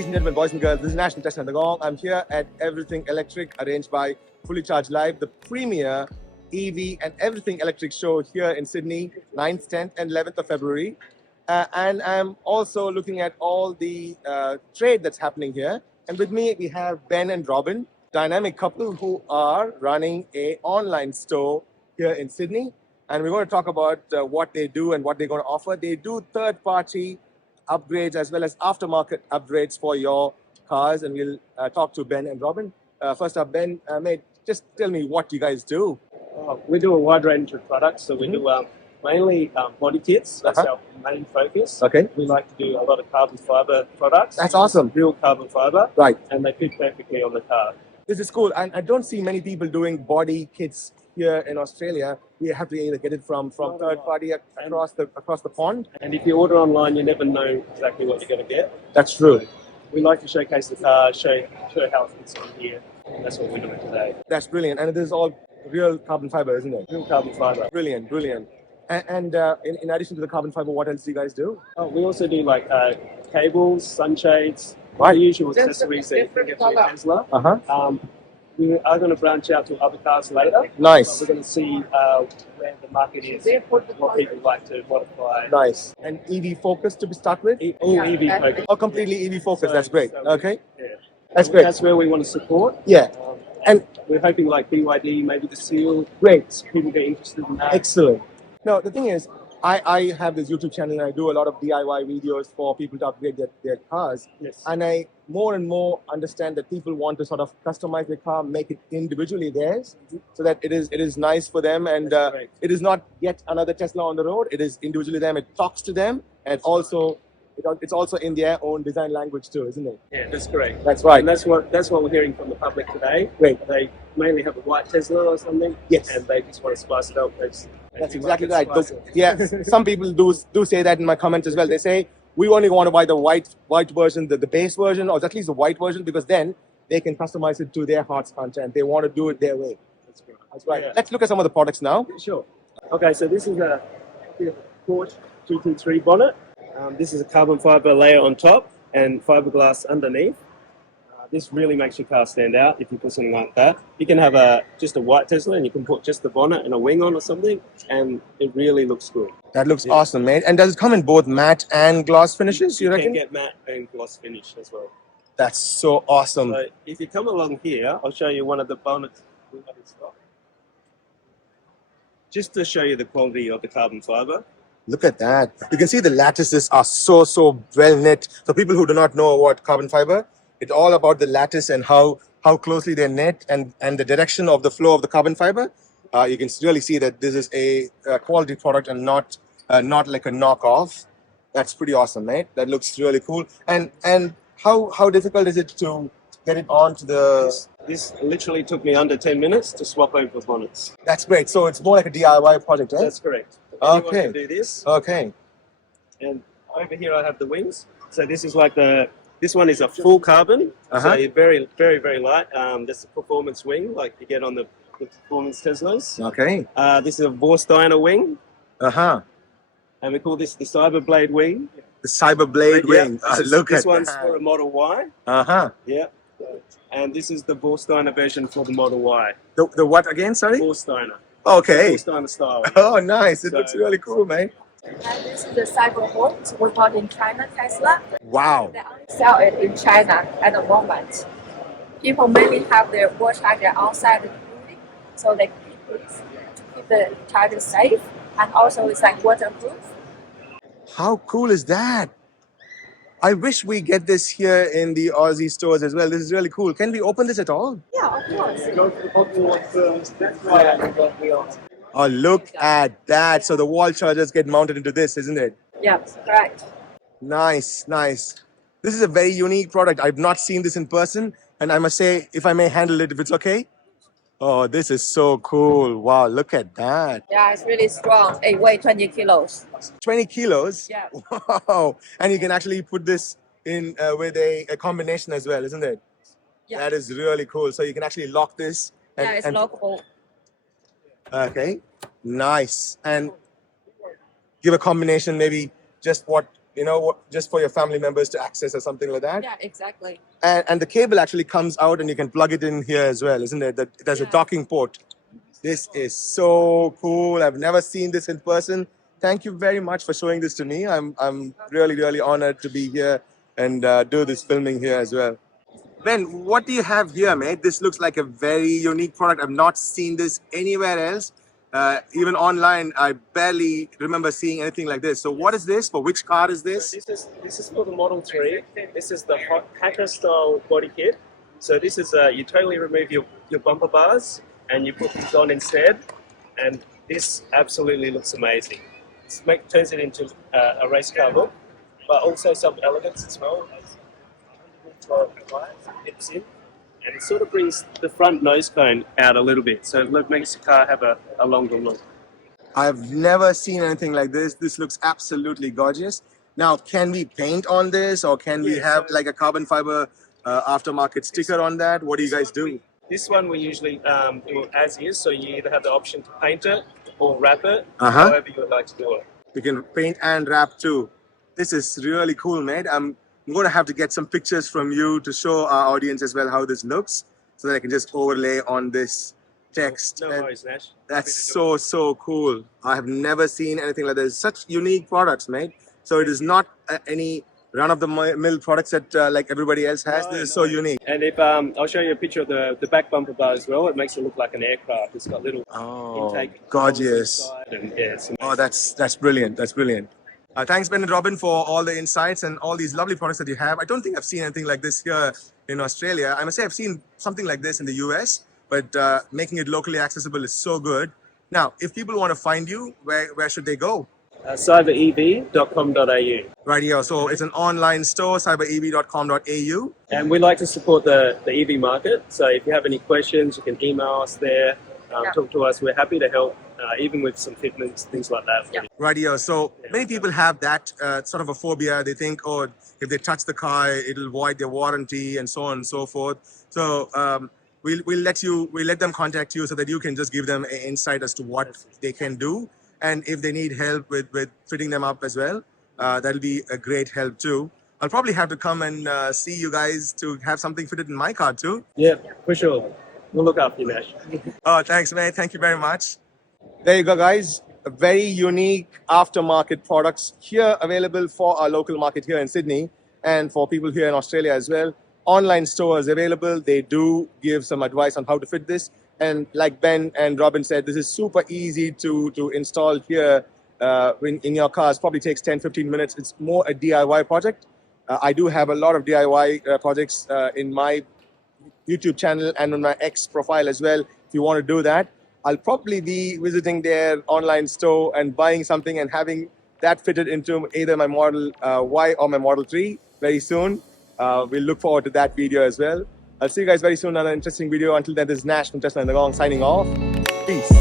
Ladies and gentlemen, boys and girls, this is National Tesla Nagong. I'm here at Everything Electric, arranged by Fully Charged Live, the premier EV and everything electric show here in Sydney, 9th, 10th, and 11th of February. And I'm also looking at all the trade that's happening here. And with me, we have Ben and Robin, dynamic couple who are running a online store here in Sydney. And we're going to talk about what they do and what they're going to offer. They do third-party upgrades as well as aftermarket upgrades for your cars, and we'll talk to Ben and Robin. First up, Ben, mate, just tell me what you guys do. We do a wide range of products, so we do mainly body kits. That's our main focus. Okay. We like to do a lot of carbon fiber products. That's awesome. Real carbon fiber. Right. And they fit perfectly on the car. This is cool, and I don't see many people doing body kits here in Australia. We have to either get it from third party across the pond. And if you order online, you never know exactly what you're going to get. That's true. We like to showcase the car, show how it fits on here. And that's what we're doing today. That's brilliant, and this is all real carbon fiber, isn't it? Real carbon fiber. Brilliant, brilliant. And in addition to the carbon fiber, what else do you guys do? We also do like cables, sunshades, Right. the usual accessories that you can get from Tesla. We are going to branch out to other cars later. Nice. We're going to see where the market is, what people like to modify. Nice. And EV focused to start with? All EV focused. Oh, completely EV focused. That's great. So Okay. Yeah. That's great. That's where we want to support. Yeah. And we're hoping like BYD, maybe the Seal. Great. People get interested in that. Excellent. No, the thing is, I have this YouTube channel and I do a lot of DIY videos for people to upgrade their cars. Yes. And I more and more understand that people want to sort of customize their car, make it individually theirs, so that it is nice for them, and That's great. it is not yet another Tesla on the road. It is individually them. It talks to them, and also it's also in their own design language too, isn't it? Yeah, that's correct. That's right. And that's what we're hearing from the public today. Great. They mainly have a white Tesla or something. Yes. And they just want to spice it up. That's exactly right. Some people do say that in my comments as well. They say we only want to buy the white version, the base version, or at least the white version, because then they can customize it to their heart's content. They want to do it their way. That's right. Yeah. Let's look at some of the products now. Sure. Okay, so this is a Porsche 223 bonnet. This is a carbon fiber layer on top and fiberglass underneath. This really makes your car stand out if you put something like that. You can have just a white Tesla and you can put just the bonnet and a wing on or something, and it really looks good. That looks awesome, mate. And does it come in both matte and gloss finishes, you You reckon? can get matte and gloss finish as well. That's so awesome. So if you come along here, I'll show you one of the bonnets we have in stock. Just to show you the quality of the carbon fiber. Look at that. You can see the lattices are so well knit. For people who do not know what carbon fiber, it's all about the lattice and how closely they're knit and the direction of the flow of the carbon fiber. You can really see that this is a quality product and not like a knockoff. That's pretty awesome, mate. That looks really cool. And how difficult is it to get it onto the... This literally took me under 10 minutes to swap over bonnets. That's great. So it's more like a DIY project, eh? That's correct. Anyone Okay. can do this. Okay. And over here I have the wings. So this is like this one is a full carbon. So it's very, very, very light. That's a performance wing like you get on the performance Teslas. Okay. This is a Vorsteiner wing. Uh-huh. And we call this the Cyberblade wing. The Cyberblade Yeah, wing. this one's for a Model Y. Uh-huh. Yeah. And this is the Vorsteiner version for the Model Y. The what again, sorry? Vorsteiner. Okay. Vorsteiner style. Oh, nice. It looks really cool, mate. And this is the Cyberbolt. We bought in China, Tesla. Wow. They only sell it in China at the moment. People mainly have their wall charger outside the building, so they keep it to keep the charger safe, and also it's like waterproof. How cool is that? I wish we get this here in the Aussie stores as well. This is really cool. Can we open this at all? Yeah, of course. Go to the bottom one first. That's why I got the answer. Oh, look at that. So the wall chargers get mounted into this, isn't it? Yeah, correct. Nice, nice. This is a very unique product. I've not seen this in person. And I must say, if I may handle it, if it's okay. Oh, this is so cool. Wow, look at that. Yeah, it's really strong. It weighs 20 kilos. 20 kilos? Yeah. Wow. And you can actually put this in with a combination as well, isn't it? Yeah. That is really cool. So you can actually lock this. Yeah, it's lockable. Okay. Nice. And give a combination, maybe just what you know, just for your family members to access or something like that. Yeah, exactly. And the cable actually comes out and you can plug it in here as well, isn't it? That there's a Yeah. docking port. This is so cool. I've never seen this in person. Thank you very much for showing this to me. I'm really honored to be here and do this filming here as well. Ben, what do you have here, mate? This looks like a very unique product. I've not seen this anywhere else. Even online, I barely remember seeing anything like this. So what is this? For which car is this? This is for the Model 3. This is the hacker style body kit. So this is you totally remove your bumper bars and you put these on instead, and this absolutely looks amazing. Turns it into a race car look, but also some elegance as well. Fits in, and it sort of brings the front nose cone out a little bit, so it makes the car have a longer look. I've never seen anything like this. This looks absolutely gorgeous. Now, can we paint on this, or can we have like a carbon fiber aftermarket sticker on that? What do you guys do? This one we usually do as is, so you either have the option to paint it or wrap it, Uh-huh. however you would like to do it. You can paint and wrap too. This is really cool, mate. I'm going to have to get some pictures from you to show our audience as well how this looks, so that I can just overlay on this text. No And worries, Nash. that's so cool. I have never seen anything like this. Such unique products, mate. So it is not any run-of-the-mill products that like everybody else has. No, This is so unique. And if I'll show you a picture of the back bumper bar as well. It makes it look like an aircraft. It's got little Oh, intake. gorgeous. And, yeah, it's Oh, that's brilliant. That's brilliant. Thanks, Ben and Robin, for all the insights and all these lovely products that you have. I don't think I've seen anything like this here in Australia. I must say I've seen something like this in the US, but making it locally accessible is so good. Now, if people want to find you, where should they go? cyberev.com.au. Right here. So it's an online store, cyberev.com.au. And we like to support the EV market. So if you have any questions, you can email us there, talk to us. We're happy to help, even with some fitments, things like that. Yeah. Right here. So many people have that sort of a phobia. They think, oh, if they touch the car, it'll void their warranty and so on and so forth. So we'll let them contact you so that you can just give them an insight as to what they can do. And if they need help with fitting them up as well, that'll be a great help too. I'll probably have to come and see you guys to have something fitted in my car too. Yeah, for sure. We'll look after you, Nash. Oh, thanks, mate. Thank you very much. There you go, guys. A very unique aftermarket products here available for our local market here in Sydney and for people here in Australia as well. Online stores available. They do give some advice on how to fit this. And like Ben and Robin said, this is super easy to install here in your cars. Probably takes 10-15 minutes. It's more a DIY project. I do have a lot of DIY projects in my YouTube channel and on my X profile as well. If you want to do that, I'll probably be visiting their online store and buying something and having that fitted into either my Model Y or my Model 3 very soon. We'll look forward to that video as well. I'll see you guys very soon on an interesting video. Until then, this is Nash from Tesla and the Gong signing off. Peace.